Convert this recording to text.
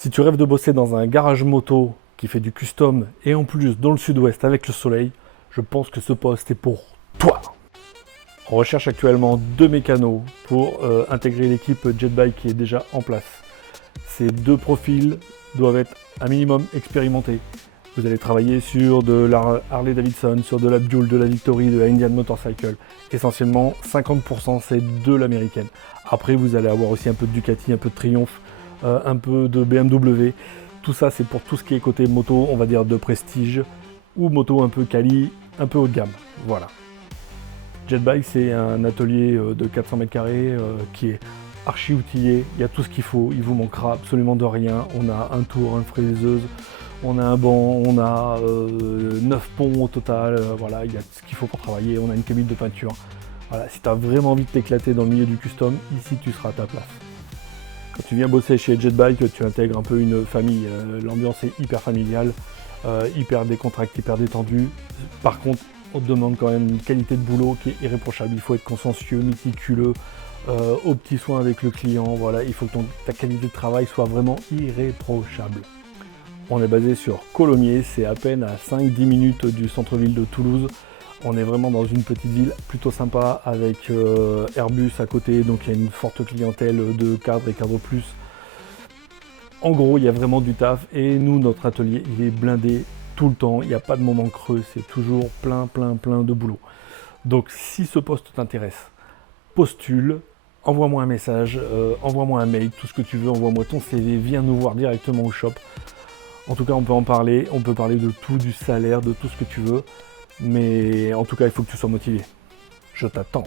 Si tu rêves de bosser dans un garage moto qui fait du custom et en plus dans le sud-ouest avec le soleil, je pense que ce poste est pour toi. On recherche actuellement 2 mécanos pour intégrer l'équipe Jetbike qui est déjà en place. Ces 2 profils doivent être un minimum expérimentés. Vous allez travailler sur de la Harley Davidson, sur de la Buell, de la Victory, de la Indian Motorcycle. Essentiellement, 50% c'est de l'américaine. Après, vous allez avoir aussi un peu de Ducati, un peu de Triumph, un peu de BMW. Tout ça, c'est pour tout ce qui est côté moto, on va dire de prestige, ou moto un peu quali, un peu haut de gamme. Voilà. Jetbike, c'est un atelier de 400 mètres carrés qui est archi outillé. Il y a tout ce qu'il faut, il vous manquera absolument de rien. On a un tour, une fraiseuse, on a un banc, on a 9 ponts au total. Voilà, il y a ce qu'il faut pour travailler. On a une cabine de peinture. Voilà, si tu as vraiment envie de t'éclater dans le milieu du custom, ici tu seras à ta place. Quand tu viens bosser chez Jetbike, tu intègres un peu une famille. L'ambiance est hyper familiale, hyper décontractée, hyper détendue. Par contre, on te demande quand même une qualité de boulot qui est irréprochable. Il faut être consciencieux, méticuleux, aux petits soins avec le client. Voilà, il faut que ta qualité de travail soit vraiment irréprochable. On est basé sur Colomiers, c'est à peine à 5-10 minutes du centre-ville de Toulouse. On est vraiment dans une petite ville plutôt sympa avec Airbus à côté, donc il y a une forte clientèle de cadres et cadres plus. En gros, il y a vraiment du taf et nous, notre atelier, il est blindé tout le temps. Il n'y a pas de moment creux, c'est toujours plein de boulot. Donc si ce poste t'intéresse, postule, envoie-moi un message, envoie-moi un mail, tout ce que tu veux, envoie-moi ton CV, viens nous voir directement au shop. En tout cas, on peut en parler, on peut parler de tout, du salaire, de tout ce que tu veux. Mais en tout cas, il faut que tu sois motivé. Je t'attends.